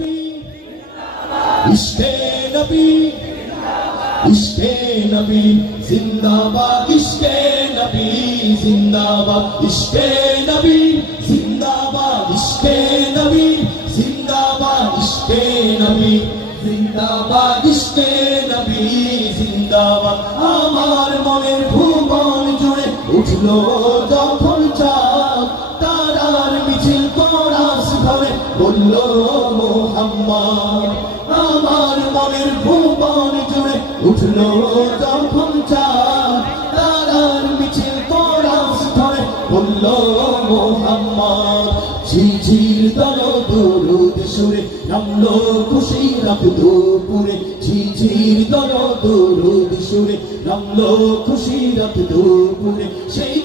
নবী ইশকে নবী ইশকে নবী জিন্দাবাদ ইশকে নবী জিন্দাবাদ ইশকে নবী জিন্দাবাদ ইশকে নবী জিন্দাবাদ ইশকে নবী জিন্দাবাদ ইশকে নবী জিন্দাবাদ আমার মনের ভুবন জুড়ে উঠলো যখন চাঁদ তারার মিছিল কোরাস ধরে বলল মুহাম্মদ আমার মনের ভুবন জুড়ে উঠলো যখন চাঁদ তারার মিছিল কোরাস ধরে বলল মুহাম্মদ ঝিঝির দরদ সুরে নামলো খুশির দুপুরে ঝিঝির দরদ সুরে নামলো খুশির দুপুরে সেই